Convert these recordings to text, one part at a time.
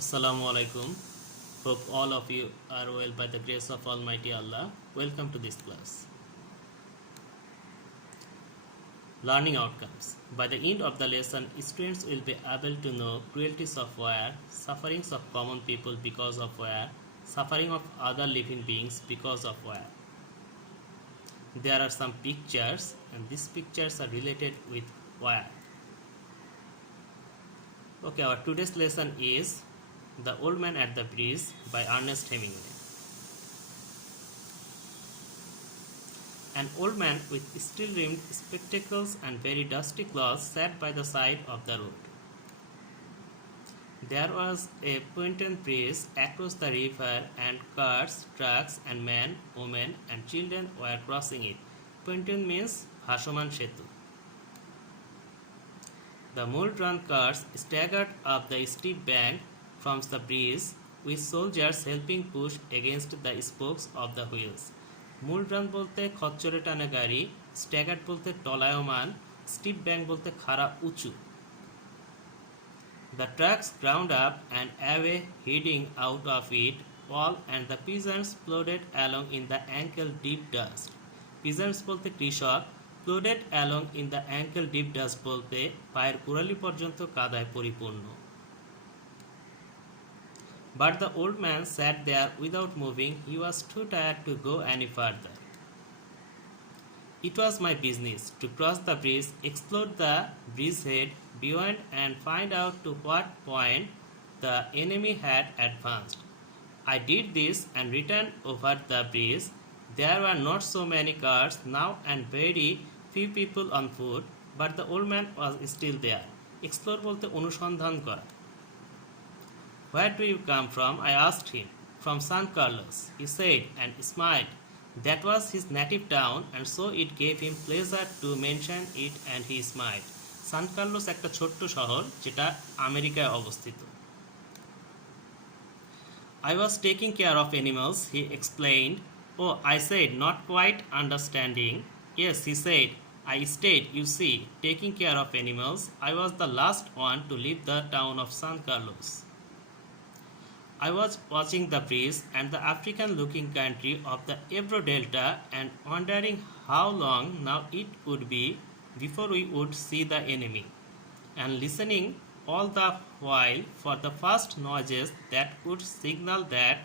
Assalamu alaikum. Hope all of you are well by the grace of Almighty Allah. Welcome to this class. Learning outcomes. By the end of the lesson, students will be able to know cruelties of war, sufferings of common people because of war, suffering of other living beings because of war. There are some pictures, and these pictures are related with war. Okay, our today's lesson is The Old Man at the Bridge by Ernest Hemingway. An old man with steel-rimmed spectacles and very dusty clothes sat by the side of the road. There was a pontoon bridge across the river, and cars, trucks, and men, women, and children were crossing it. Pontoon means Bhashoman Setu. The mule-drawn cars staggered up the steep bank from the bridge, with soldiers helping push against the spokes of the wheels. মূলরান বলতে খচ্চরে টানা গাড়ি, staggered বলতে টলায়মান, steep bank বলতে খাড়া উঁচু। The trucks ground up and away, heading out of it all, and the peasants plodded along in the ankle-deep dust. Peasants বলতে কৃষক, plodded along in the ankle-deep dust বলতে পায়ের গোড়ালি পর্যন্ত কাদায় পরিপূর্ণ। But the old man sat there without moving. He was too tired to go any further. It was my business to cross the bridge, explore the bridgehead beyond, and find out to what point the enemy had advanced. I did this and returned over the bridge. There were not so many cars now and very few people on foot, but the old man was still there. Explore বলতে অনুসন্ধান করা। Where do you come from? I asked him. From San Carlos, he said and smiled. That was his native town, and so it gave him pleasure to mention it, and he smiled. San Carlos একটা ছোট্ট শহর যেটা আমেরিকায় অবস্থিত। I was taking care of animals, he explained. Oh, I said, not quite understanding. Yes, he said. I stayed, you see, taking care of animals. I was the last one to leave the town of San Carlos. I was watching the bridge and the African-looking country of the Ebro Delta and wondering how long now it would be before we would see the enemy, and listening all the while for the first noises that would signal that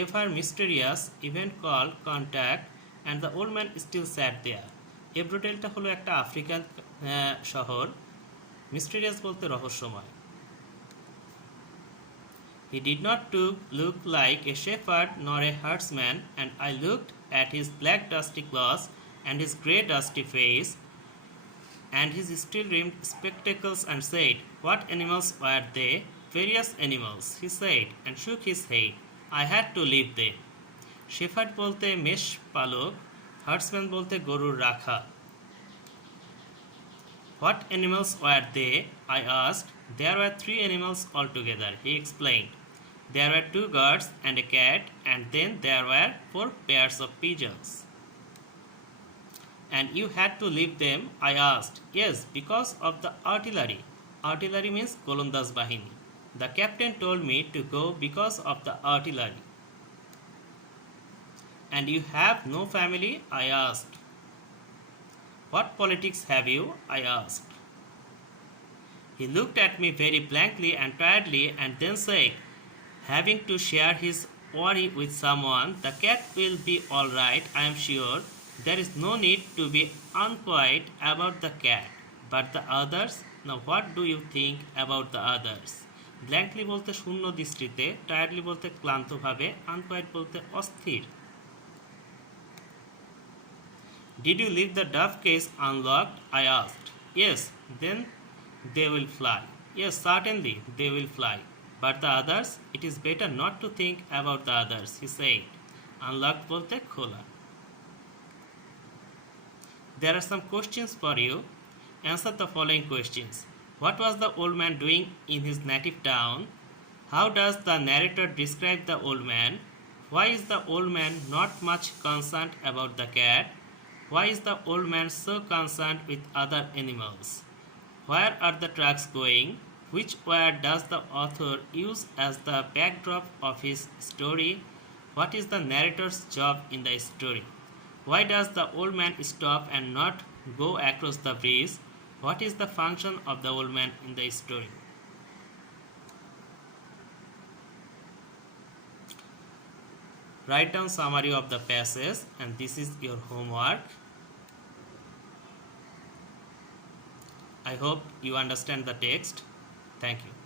ever mysterious event called contact, and the old man still sat there. Ebro Delta হলো একটা African শহর, mysterious বলতে রহস্যময়। He did not look like a shepherd nor a herdsman, and I looked at his black dusty clothes and his grey dusty face and his steel-rimmed spectacles and said, What animals were they? Various animals, he said, and shook his head. I had to leave them. Shepherd বলতে মেষ পালক, herdsman বলতে গরুর রাখা। What animals were they? I asked. There were 3 animals altogether, he explained. There were 2 goats and a cat, and then there were 4 pairs of pigeons. And you had to leave them? I asked. Yes, because of the artillery. Artillery means Golandas Bahini. The captain told me to go because of the artillery. And you have no family? I asked. What politics have you? I asked. He looked at me very blankly and tiredly and then said, Having to share his worry with someone, the cat will be all right, I am sure. There is no need to be unquiet about the cat. But the others? Now what do you think about the others? Blankly বলতে শূন্য দৃষ্টিতে, tiredly বলতে ক্লান্তভাবে, unquiet বলতে অস্থির। Did you leave the dove cage unlocked? I asked. Yes, then they will fly. Yes, certainly they will fly. But the others? It is better not to think about the others, he said. Unlocked বলতে খোলা। There are some questions for you. Answer the following questions. What was the old man doing in his native town? How does the narrator describe the old man? Why is the old man not much concerned about the cat? Why is the old man so concerned with other animals? Where are the trucks going? Which word does the author use as the backdrop of his story? What is the narrator's job in the story? Why does the old man stop and not go across the bridge? What is the function of the old man in the story? Write down summary of the passage, and this is your homework. I hope you understand the text. Thank you.